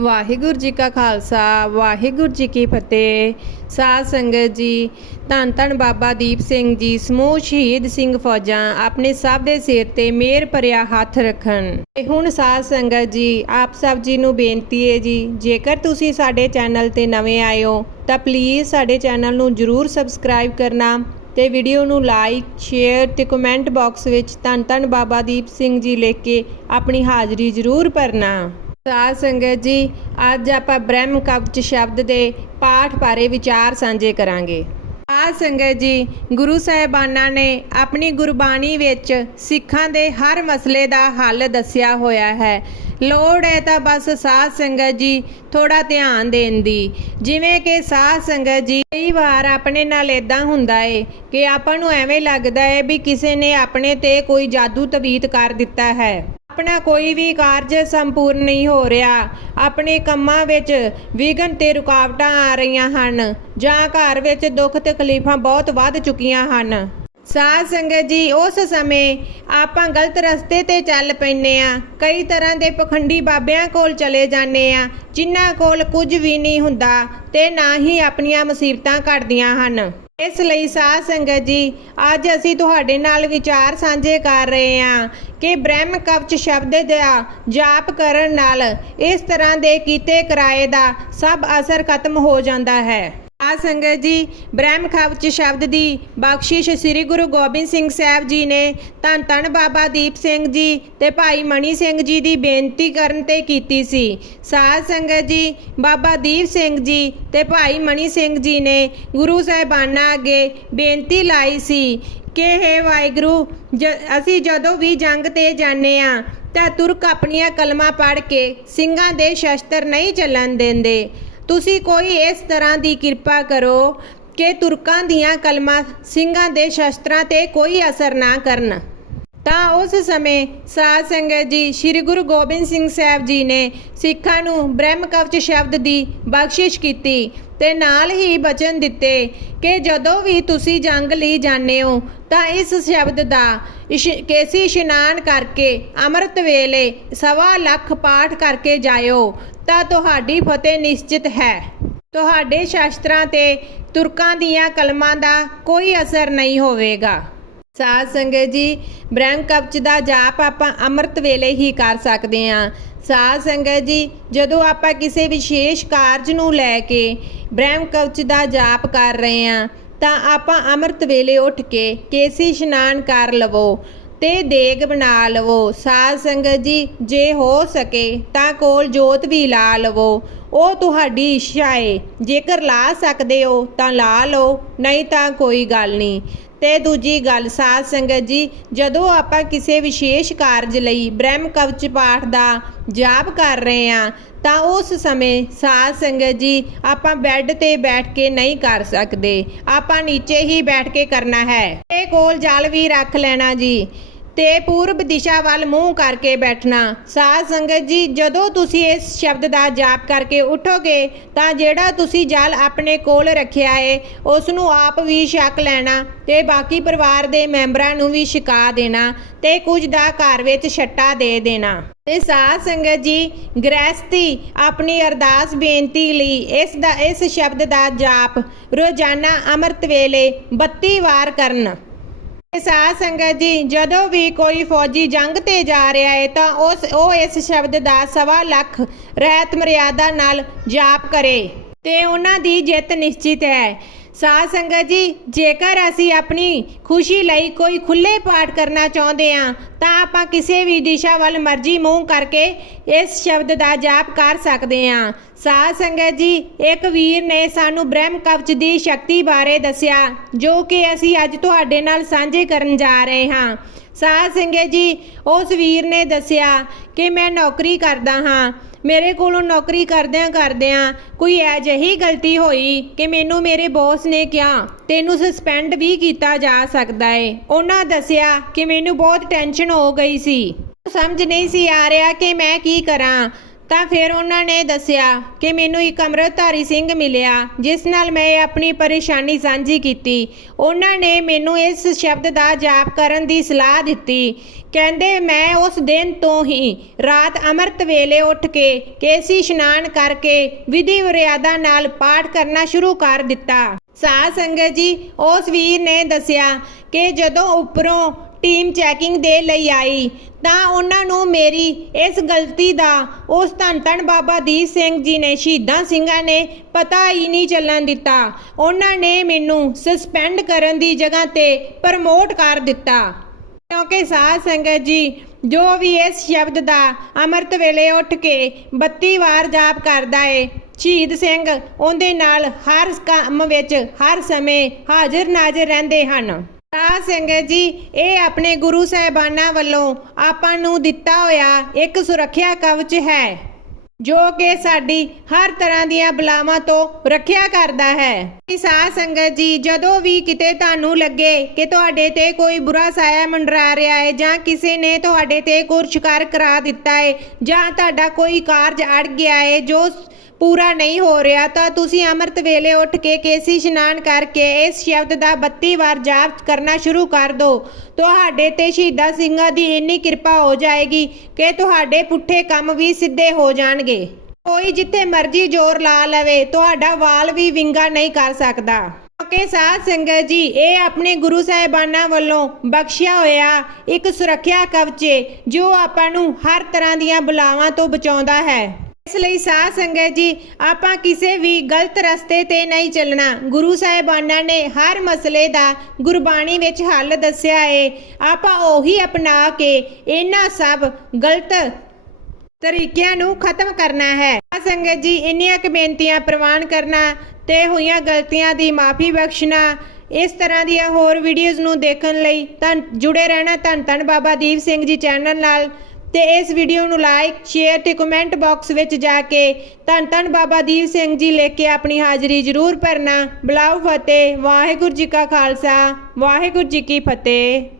ਵਾਹਿਗੁਰੂ ਜੀ ਕਾ ਖਾਲਸਾ, ਵਾਹਿਗੁਰੂ ਜੀ ਕੀ ਫਤਿਹ। ਸਾਧ ਸੰਗਤ ਜੀ, ਧੰਨ ਧੰਨ ਬਾਬਾ ਦੀਪ ਸਿੰਘ ਜੀ, ਸਮੂਹ ਸ਼ਹੀਦ ਸਿੰਘ ਫੌਜਾਂ, ਆਪਣੇ ਸਭ ਦੇ ਸਿਰ ਤੇ ਮੇਰ ਭਰਿਆ ਹੱਥ ਰੱਖਣ। ਤੇ ਹੁਣ ਸਾਧ ਸੰਗਤ ਜੀ, ਆਪ ਸਭ ਜੀ ਨੂੰ ਬੇਨਤੀ ਹੈ ਜੀ, ਜੇਕਰ ਤੁਸੀਂ ਸਾਡੇ ਚੈਨਲ ਤੇ ਨਵੇਂ ਆਏ ਹੋ, ਤਾਂ ਪਲੀਜ਼ ਸਾਡੇ ਚੈਨਲ ਨੂੰ ਜਰੂਰ ਸਬਸਕ੍ਰਾਈਬ ਕਰਨਾ ਤੇ ਵੀਡੀਓ ਨੂੰ ਲਾਈਕ ਸ਼ੇਅਰ ਤੇ ਕਮੈਂਟ ਬਾਕਸ ਵਿੱਚ ਧੰਨ ਧੰਨ ਬਾਬਾ ਦੀਪ ਸਿੰਘ ਜੀ ਲਿਖ ਕੇ ਆਪਣੀ ਹਾਜ਼ਰੀ ਜ਼ਰੂਰ ਭਰਨਾ। ਸਾਧ ਸੰਗਤ ਜੀ, ਅੱਜ ਆਪਾਂ ਬ੍ਰਹਮ ਕਵਚ ਸ਼ਬਦ ਦੇ ਪਾਠ ਬਾਰੇ ਵਿਚਾਰ ਸਾਂਝੇ ਕਰਾਂਗੇ। ਸਾਧ ਸੰਗਤ ਜੀ, ਗੁਰੂ ਸਾਹਿਬਾਨਾਂ ਨੇ ਆਪਣੀ ਗੁਰਬਾਣੀ ਵਿੱਚ ਸਿੱਖਾਂ ਦੇ ਹਰ ਮਸਲੇ ਦਾ ਹੱਲ ਦੱਸਿਆ ਹੋਇਆ ਹੈ। ਲੋੜ ਹੈ ਤਾਂ ਬਸ ਸਾਧ ਸੰਗਤ ਜੀ ਥੋੜਾ ਧਿਆਨ ਦੇਣ ਦੀ। ਜਿਵੇਂ ਕਿ ਸਾਧ ਸੰਗਤ ਜੀ, ਕਈ ਵਾਰ ਆਪਣੇ ਨਾਲ ਇਦਾਂ ਹੁੰਦਾ ਏ ਕਿ ਆਪਾਂ ਨੂੰ ਐਵੇਂ ਲੱਗਦਾ ਹੈ ਵੀ ਕਿਸੇ ਨੇ ਆਪਣੇ ਤੇ ਕੋਈ ਜਾਦੂ ਤਵੀਤ ਕਰ ਦਿੱਤਾ ਹੈ। ਆਪਣਾ ਕੋਈ ਵੀ ਕਾਰਜ ਸੰਪੂਰਨ ਨਹੀਂ ਹੋ ਰਿਹਾ। ਆਪਣੇ ਕੰਮਾਂ ਵਿੱਚ ਵਿਘਨ ਤੇ ਰੁਕਾਵਟਾਂ ਆ ਰਹੀਆਂ ਹਨ, ਜਾਂ ਘਰ ਵਿੱਚ ਦੁੱਖ ਤਕਲੀਫਾਂ ਬਹੁਤ ਵੱਧ ਚੁੱਕੀਆਂ ਹਨ। ਸਾਧ ਸੰਗਤ ਜੀ, ਉਸ ਸਮੇਂ ਆਪਾਂ ਗਲਤ ਰਸਤੇ ਤੇ ਚੱਲ ਪੈਨੇ ਆ ਕਈ ਤਰ੍ਹਾਂ ਦੇ ਪਖੰਡੀ ਬਾਬਿਆਂ ਕੋਲ ਚਲੇ ਜਾਂਦੇ ਆ ਜਿਨ੍ਹਾਂ ਕੋਲ ਕੁਝ ਵੀ ਨਹੀਂ ਹੁੰਦਾ ਤੇ ਨਾ ਹੀ ਆਪਣੀਆਂ ਮੁਸੀਬਤਾਂ ਘਟਦੀਆਂ ਹਨ। ਇਸ ਲਈ ਸਾਧ ਸੰਗਤ ਜੀ, ਅੱਜ ਅਸੀਂ ਤੁਹਾਡੇ ਨਾਲ ਵਿਚਾਰ ਸਾਂਝੇ ਕਰ ਰਹੇ ਹਾਂ ਕਿ ਬ੍ਰਹਮ ਕਵਚ ਸ਼ਬਦ ਦਾ ਜਾਪ ਕਰਨ ਨਾਲ ਇਸ ਤਰ੍ਹਾਂ ਦੇ ਕੀਤੇ ਕਿਰਾਏ ਦਾ ਸਭ ਅਸਰ ਖਤਮ ਹੋ ਜਾਂਦਾ ਹੈ। ਆ ਸੰਗਤ ਜੀ, ਬ੍ਰਹਮ ਖਵਚ ਸ਼ਬਦ ਦੀ ਬਖਸ਼ਿਸ਼ ਸ੍ਰੀ ਗੁਰੂ ਗੋਬਿੰਦ ਸਿੰਘ ਸਾਹਿਬ ਜੀ ਨੇ ਧੰਨ ਧੰਨ ਬਾਬਾ ਦੀਪ ਸਿੰਘ ਜੀ ਤੇ ਭਾਈ ਮਣੀ ਸਿੰਘ ਜੀ ਦੀ ਬੇਨਤੀ ਕਰਨ ਤੇ ਕੀਤੀ ਸੀ। ਸਾਧ ਸੰਗਤ ਜੀ, ਬਾਬਾ ਦੀਪ ਸਿੰਘ ਜੀ ਤੇ ਭਾਈ ਮਣੀ ਸਿੰਘ ਜੀ ਨੇ ਗੁਰੂ ਸਾਹਿਬਾਨਾਂ ਅੱਗੇ ਬੇਨਤੀ ਲਾਈ ਸੀ ਕਿ, ਹੈ ਵਾਹਿਗੁਰੂ, ਜ- ਅਸੀਂ ਜਦੋਂ ਵੀ ਜੰਗ ਤੇ ਜਾਂਦੇ ਆ, ਤਾਂ ਤੁਰਕ ਆਪਣੀਆਂ ਕਲਮਾਂ ਪੜ੍ਹ ਕੇ ਸਿੰਘਾਂ ਦੇ ਸ਼ਸਤਰ ਨਹੀਂ ਚੱਲਣ ਦਿੰਦੇ। ਤੁਸੀਂ ਕੋਈ ਇਸ ਤਰ੍ਹਾਂ ਦੀ ਕਿਰਪਾ ਕਰੋ ਕਿ ਤੁਰਕਾਂ ਦੀਆਂ ਕਲਮਾਂ ਸਿੰਘਾਂ ਦੇ ਸ਼ਸਤਰਾਂ ਤੇ ਕੋਈ ਅਸਰ ਨਾ ਕਰਨ। ਤਾਂ ਉਸ ਸਮੇਂ ਸਾਧ ਸੰਗਤ ਜੀ ਸ੍ਰੀ ਗੁਰੂ ਗੋਬਿੰਦ ਸਿੰਘ ਸਾਹਿਬ ਜੀ ਨੇ ਸਿੱਖਾਂ ਨੂੰ ਬ੍ਰਹਮ ਕਵਚ ਸ਼ਬਦ ਦੀ ਬਖਸ਼ਿਸ਼ ਕੀਤੀ ਤੇ ਨਾਲ ਹੀ ਬਚਨ ਦਿੱਤੇ ਕਿ ਜਦੋਂ ਵੀ ਤੁਸੀਂ ਜੰਗ ਲਈ ਜਾਂਦੇ ਹੋ, ਤਾਂ ਇਸ ਸ਼ਬਦ ਦਾ ਇਸ਼- ਕੇਸੀ ਇਸ਼ਨਾਨ ਕਰਕੇ ਅੰਮ੍ਰਿਤ ਵੇਲੇ ਸਵਾ ਲੱਖ ਪਾਠ ਕਰਕੇ ਜਾਇਓ। ਤਾਂ ਤੁਹਾਡੀ ਫਤਿਹ ਨਿਸ਼ਚਿਤ ਹੈ। ਤੁਹਾਡੇ ਸ਼ਾਸਤਰਾਂ ਤੇ ਤੁਰਕਾਂ ਦੀਆਂ ਕਲਮਾਂ ਦਾ ਕੋਈ ਅਸਰ ਨਹੀਂ ਹੋਵੇਗਾ। ਸਾਧ ਸੰਗਤ ਜੀ, ਬ੍ਰਹਮ ਕਵਚ ਦਾ ਜਾਪ ਆਪਾਂ ਅੰਮ੍ਰਿਤ ਵੇਲੇ ਹੀ ਕਰ ਸਕਦੇ ਹਾਂ। ਸਾਧ ਸੰਗਤ ਜੀ, ਜਦੋਂ ਆਪਾਂ ਕਿਸੇ ਵਿਸ਼ੇਸ਼ ਕਾਰਜ ਨੂੰ ਲੈ ਕੇ ਬ੍ਰਹਮ ਕਵਚ ਦਾ ਜਾਪ ਕਰ ਰਹੇ ਹਾਂ, ਤਾਂ ਆਪਾਂ ਅੰਮ੍ਰਿਤ ਵੇਲੇ ਉੱਠ ਕੇ ਕੇਸੀ ਇਸ਼ਨਾਨ ਕਰ ਲਵੋ। ਤੇ ਦੇਗ ਬਣਾ ਲਵੋ। ਸਾਧ ਸੰਗਤ ਜੀ, ਜੇ ਹੋ ਸਕੇ ਤਾਂ ਕੋਲ ਜੋਤ ਵੀ ਲਾ ਲਵੋ। ਉਹ ਤੁਹਾਡੀ ਇੱਛਾ ਏ। ਜੇਕਰ ਲਾ ਸਕਦੇ ਹੋ ਤਾਂ ਲਾ ਲਓ, ਨਹੀਂ ਤਾਂ ਕੋਈ ਗੱਲ ਨਹੀਂ। ਤੇ ਦੂਜੀ ਗੱਲ, ਸਾਧ ਸੰਗਤ ਜੀ, ਜਦੋਂ ਆਪਾਂ ਕਿਸੇ ਵਿਸ਼ੇਸ਼ ਕਾਰਜ ਲਈ ਬ੍ਰਹਮ ਕਵਚ ਪਾਠ ਦਾ ਜਾਪ ਕਰ ਰਹੇ ਹਾਂ, ਤਾਂ ਉਸ ਸਮੇਂ ਸਾਧ ਸੰਗਤ ਜੀ, ਆਪਾਂ ਬੈੱਡ ਤੇ ਬੈਠ ਕੇ ਨਹੀਂ ਕਰ ਸਕਦੇ। ਆਪਾਂ ਨੀਚੇ ਹੀ ਬੈਠ ਕੇ ਕਰਨਾ ਹੈ। ਇਹ ਕੋਲ ਜਲ ਵੀ ਰੱਖ ਲੈਣਾ ਜੀ। ਤੇ ਪੂਰਬ ਦਿਸ਼ਾ ਵੱਲ ਮੂੰਹ ਕਰਕੇ ਬੈਠਣਾ। ਸਾਧ ਸੰਗਤ ਜੀ, ਜਦੋਂ ਤੁਸੀਂ ਇਸ ਸ਼ਬਦ ਦਾ ਜਾਪ ਕਰਕੇ ਉਠੋਗੇ, ਤਾਂ ਜਿਹੜਾ ਤੁਸੀਂ ਜਲ ਆਪਣੇ ਕੋਲ ਰੱਖਿਆ ਏ ਉਸ ਨੂੰ ਆਪ ਵੀ ਛਕ ਲੈਣਾ ਤੇ ਬਾਕੀ ਪਰਿਵਾਰ ਦੇ ਮੈਂਬਰਾਂ ਨੂੰ ਵੀ ਛਕਾ ਦੇਣਾ ਤੇ ਕੁਝ ਦਾ ਘਰ ਵਿੱਚ ਛੱਟਾ ਦੇ ਦੇਣਾ। ਤੇ ਸਾਧ ਸੰਗਤ ਜੀ ਗ੍ਰਹਿਸਤੀ ਆਪਣੀ ਅਰਦਾਸ ਬੇਨਤੀ ਲਈ ਇਸ ਦਾ, ਇਸ ਸ਼ਬਦ ਦਾ ਜਾਪ ਰੋਜ਼ਾਨਾ ਅੰਮ੍ਰਿਤ ਵੇਲੇ 32 ਵਾਰ ਕਰਨ। ਸਾਧ ਸੰਗਤ ਜੀ, ਜਦੋਂ ਵੀ ਕੋਈ ਫੌਜੀ ਜੰਗ ਤੇ ਜਾ ਰਿਹਾ ਹੈ ਤਾਂ ਉਸ, ਉਹ ਇਸ ਸ਼ਬਦ ਦਾ ਸਵਾ ਲੱਖ ਰਹਿਤ ਮਰਿਆਦਾ ਨਾਲ ਜਾਪ ਕਰੇ ਤੇ ਉਹਨਾਂ ਦੀ ਜਿੱਤ ਨਿਸ਼ਚਿਤ ਹੈ। ਸਾਧ ਸੰਗਤ ਜੀ, ਜੇਕਰ ਅਸੀਂ ਆਪਣੀ ਖੁਸ਼ੀ ਲਈ ਕੋਈ ਖੁੱਲੇ ਪਾਠ ਕਰਨਾ ਚਾਹੁੰਦੇ ਹਾਂ, ਤਾਂ ਆਪਾਂ ਕਿਸੇ ਵੀ ਦਿਸ਼ਾ ਵੱਲ ਮਰਜ਼ੀ ਮੂੰਹ ਕਰਕੇ ਇਸ ਸ਼ਬਦ ਦਾ ਜਾਪ ਕਰ ਸਕਦੇ ਹਾਂ। ਸਾਧ ਸੰਗਤ ਜੀ, ਇੱਕ ਵੀਰ ਨੇ ਸਾਨੂੰ ਬ੍ਰਹਮ ਕਵਚ ਦੀ ਸ਼ਕਤੀ ਬਾਰੇ ਦੱਸਿਆ, ਜੋ ਕਿ ਅਸੀਂ ਅੱਜ ਤੁਹਾਡੇ ਨਾਲ ਸਾਂਝੇ ਕਰਨ ਜਾ ਰਹੇ ਹਾਂ। ਸਾਧ ਸੰਗਤ ਜੀ, ਉਸ ਵੀਰ ਨੇ ਦੱਸਿਆ ਕਿ ਮੈਂ ਨੌਕਰੀ ਕਰਦਾ ਹਾਂ। ਮੇਰੇ ਕੋਲੋਂ ਨੌਕਰੀ ਕਰਦਿਆਂ ਕਰਦਿਆਂ ਕੋਈ ਅਜਿਹੀ ਗਲਤੀ ਹੋਈ ਕਿ ਮੈਨੂੰ ਮੇਰੇ ਬੌਸ ਨੇ ਕਿਹਾ, ਤੈਨੂੰ ਸਸਪੈਂਡ ਵੀ ਕੀਤਾ ਜਾ ਸਕਦਾ ਏ। ਉਹਨਾਂ ਦੱਸਿਆ ਕਿ ਮੈਨੂੰ ਬਹੁਤ ਟੈਨਸ਼ਨ ਹੋ ਗਈ ਸੀ। ਸਮਝ ਨਹੀਂ ਸੀ ਆ ਰਿਹਾ ਕਿ ਮੈਂ ਕੀ ਕਰਾਂ। ਤਾਂ ਫਿਰ ਉਹਨਾਂ ਨੇ ਦੱਸਿਆ ਕਿ ਮੈਨੂੰ ਇੱਕ ਅੰਮ੍ਰਿਤਧਾਰੀ ਸਿੰਘ ਮਿਲਿਆ, ਜਿਸ ਨਾਲ ਮੈਂ ਆਪਣੀ ਪਰੇਸ਼ਾਨੀ ਸਾਂਝੀ ਕੀਤੀ। ਉਹਨਾਂ ਨੇ ਮੈਨੂੰ ਇਸ ਸ਼ਬਦ ਦਾ ਜਾਪ ਕਰਨ ਦੀ ਸਲਾਹ ਦਿੱਤੀ। ਕਹਿੰਦੇ, ਮੈਂ ਉਸ ਦਿਨ ਤੋਂ ਹੀ ਰਾਤ ਅੰਮ੍ਰਿਤ ਵੇਲੇ ਉੱਠ ਕੇ ਕੇਸੀ ਇਸ਼ਨਾਨ ਕਰਕੇ ਵਿਧੀ ਮਰਿਆਦਾ ਨਾਲ ਪਾਠ ਕਰਨਾ ਸ਼ੁਰੂ ਕਰ ਦਿੱਤਾ। ਸਾਧ ਸੰਗਤ ਜੀ, ਉਸ ਵੀਰ ਨੇ ਦੱਸਿਆ ਕਿ ਜਦੋਂ ਉੱਪਰੋਂ ਟੀਮ ਚੈਕਿੰਗ ਦੇ ਲਈ ਆਈ। ਤਾਂ ਉਹਨਾਂ ਨੂੰ ਮੇਰੀ ਇਸ ਗਲਤੀ ਦਾ ਉਸ ਧੰਨ ਧੰਨ ਬਾਬਾ ਦੀਪ ਸਿੰਘ ਜੀ ਨੇ ਸ਼ਹੀਦਾਂ ਸਿੰਘਾਂ ਨੇ ਪਤਾ ਹੀ ਨਹੀਂ ਚੱਲਣ ਦਿੱਤਾ। ਉਹਨਾਂ ਨੇ ਮੈਨੂੰ ਸਸਪੈਂਡ ਕਰਨ ਦੀ ਜਗ੍ਹਾ ਤੇ ਪ੍ਰਮੋਟ ਕਰ ਦਿੱਤਾ। ਕਿਉਂਕਿ ਸਾਧ ਸੰਗਤ ਜੀ, ਜੋ ਵੀ ਇਸ ਸ਼ਬਦ ਦਾ ਅੰਮ੍ਰਿਤ ਵੇਲੇ ਉੱਠ ਕੇ 32 ਵਾਰ ਜਾਪ ਕਰਦਾ ਏ, ਸ਼ਹੀਦ ਸਿੰਘ ਉਹਦੇ ਨਾਲ ਹਰ ਕੰਮ ਵਿੱਚ ਹਰ ਸਮੇਂ ਹਾਜ਼ਰ ਨਾਜ਼ਰ ਰਹਿੰਦੇ ਹਨ। ਸਾਧ ਸੰਗਤ ਜੀ, ਇਹ ਆਪਣੇ ਗੁਰੂ ਸਾਹਿਬਾਨਾਂ ਵੱਲੋਂ ਆਪਾਂ ਨੂੰ ਦਿੱਤਾ ਹੋਇਆ ਇੱਕ ਸੁਰੱਖਿਆ ਕਵਚ ਹੈ, ਜੋ ਕਿ ਸਾਡੀ ਹਰ ਤਰ੍ਹਾਂ ਦੀਆਂ ਬਲਾਵਾਂ ਤੋਂ ਰੱਖਿਆ ਕਰਦਾ ਹੈ। ਸਾਧ ਸੰਗਤ ਜੀ, ਜਦੋਂ ਵੀ ਕਿਤੇ ਤੁਹਾਨੂੰ ਲੱਗੇ ਕਿ ਤੁਹਾਡੇ ਤੇ ਕੋਈ ਬੁਰਾ ਸਾਇਆ ਮੰਡਰਾ ਰਿਹਾ ਹੈ ਜਾਂ ਕਿਸੇ ਨੇ ਤੁਹਾਡੇ ਤੇ ਕੋਈ ਸ਼ਿਕਾਰ ਕਰਾ ਦਿੱਤਾ ਹੈ ਜਾਂ ਤੁਹਾਡਾ ਕੋਈ ਕਾਰਜ ਅੜ ਗਿਆ ਹੈ ਜੋ ਪੂਰਾ ਨਹੀਂ ਹੋ ਰਿਹਾ, ਤਾਂ ਤੁਸੀਂ ਅੰਮ੍ਰਿਤ ਵੇਲੇ ਉੱਠ ਕੇ ਕੇਸੀ ਇਸ਼ਨਾਨ ਕਰਕੇ ਇਸ ਸ਼ਬਦ ਦਾ 32 ਵਾਰ ਜਾਪ ਕਰਨਾ ਸ਼ੁਰੂ ਕਰ ਦਿਓ ਤੁਹਾਡੇ ਤੇ ਸ਼ਹੀਦਾਂ ਸਿੰਘਾਂ ਦੀ ਇੰਨੀ ਕਿਰਪਾ ਹੋ ਜਾਏਗੀ ਕਿ ਤੁਹਾਡੇ ਪੁੱਠੇ ਕੰਮ ਵੀ ਸਿੱਧੇ ਹੋ ਜਾਣਗੇ। ਕੋਈ ਜਿੱਥੇ ਮਰਜ਼ੀ ਜ਼ੋਰ ਲਾ ਲਵੇ, ਤੁਹਾਡਾ ਵਾਲ ਵੀ ਵਿੰਗਾ ਨਹੀਂ ਕਰ ਸਕਦਾ। ਕਿ ਸਾਧ ਸੰਗਤ ਜੀ, ਇਹ ਆਪਣੇ ਗੁਰੂ ਸਾਹਿਬਾਨਾਂ ਵੱਲੋਂ ਬਖਸ਼ਿਆ ਹੋਇਆ ਇੱਕ ਸੁਰੱਖਿਆ ਕਵਚ ਜੋ ਆਪਾਂ ਨੂੰ ਹਰ ਤਰ੍ਹਾਂ ਦੀਆਂ ਬੁਲਾਵਾਂ ਤੋਂ ਬਚਾਉਂਦਾ ਹੈ। ਇਸ ਲਈ ਸਾਧ ਸੰਗਤ ਜੀ, ਆਪਾਂ ਕਿਸੇ ਵੀ ਗਲਤ ਰਸਤੇ ਤੇ ਨਹੀਂ ਚੱਲਣਾ। ਗੁਰੂ ਸਾਹਿਬਾਨਾਂ ਨੇ ਹਰ ਮਸਲੇ ਦਾ ਗੁਰਬਾਣੀ ਵਿੱਚ ਹੱਲ ਦੱਸਿਆ ਏ। ਆਪਾਂ ਉਹੀ ਅਪਣਾ ਕੇ ਇਹਨਾਂ ਸਭ ਗਲਤ ਤਰੀਕਿਆਂ ਨੂੰ ਖਤਮ ਕਰਨਾ ਹੈ। ਸਾਧ ਸੰਗਤ ਜੀ, ਇੰਨੀਆਂ ਕੁ ਬੇਨਤੀਆਂ ਪ੍ਰਵਾਨ ਕਰਨਾ ਤੇ ਹੋਈਆਂ ਗਲਤੀਆਂ ਦੀ ਮਾਫੀ ਬਖਸ਼ਣਾ, ਇਸ ਤਰ੍ਹਾਂ ਦੀਆਂ ਹੋਰ ਵੀਡੀਓਜ਼ ਨੂੰ ਦੇਖਣ ਲਈ ਤਾਂ ਜੁੜੇ ਰਹਿਣਾ ਧੰਨ ਧੰਨ ਬਾਬਾ ਦੀਪ ਸਿੰਘ ਜੀ ਚੈਨਲ ਨਾਲ। ਤੇ ਇਸ ਵੀਡੀਓ ਨੂੰ ਲਾਈਕ ਸ਼ੇਅਰ ਤੇ ਕਮੈਂਟ ਬਾਕਸ ਵਿੱਚ ਜਾ ਕੇ ਧੰਨ ਧੰਨ ਬਾਬਾ ਦੀਪ ਸਿੰਘ ਜੀ ਲੈ ਕੇ ਆਪਣੀ ਹਾਜ਼ਰੀ ਜ਼ਰੂਰ ਭਰਨਾ। ਬਲਾਉ ਫਤਿਹ, ਵਾਹਿਗੁਰੂ ਜੀ ਕਾ ਖਾਲਸਾ, ਵਾਹਿਗੁਰੂ ਜੀ ਕੀ ਫਤਿਹ।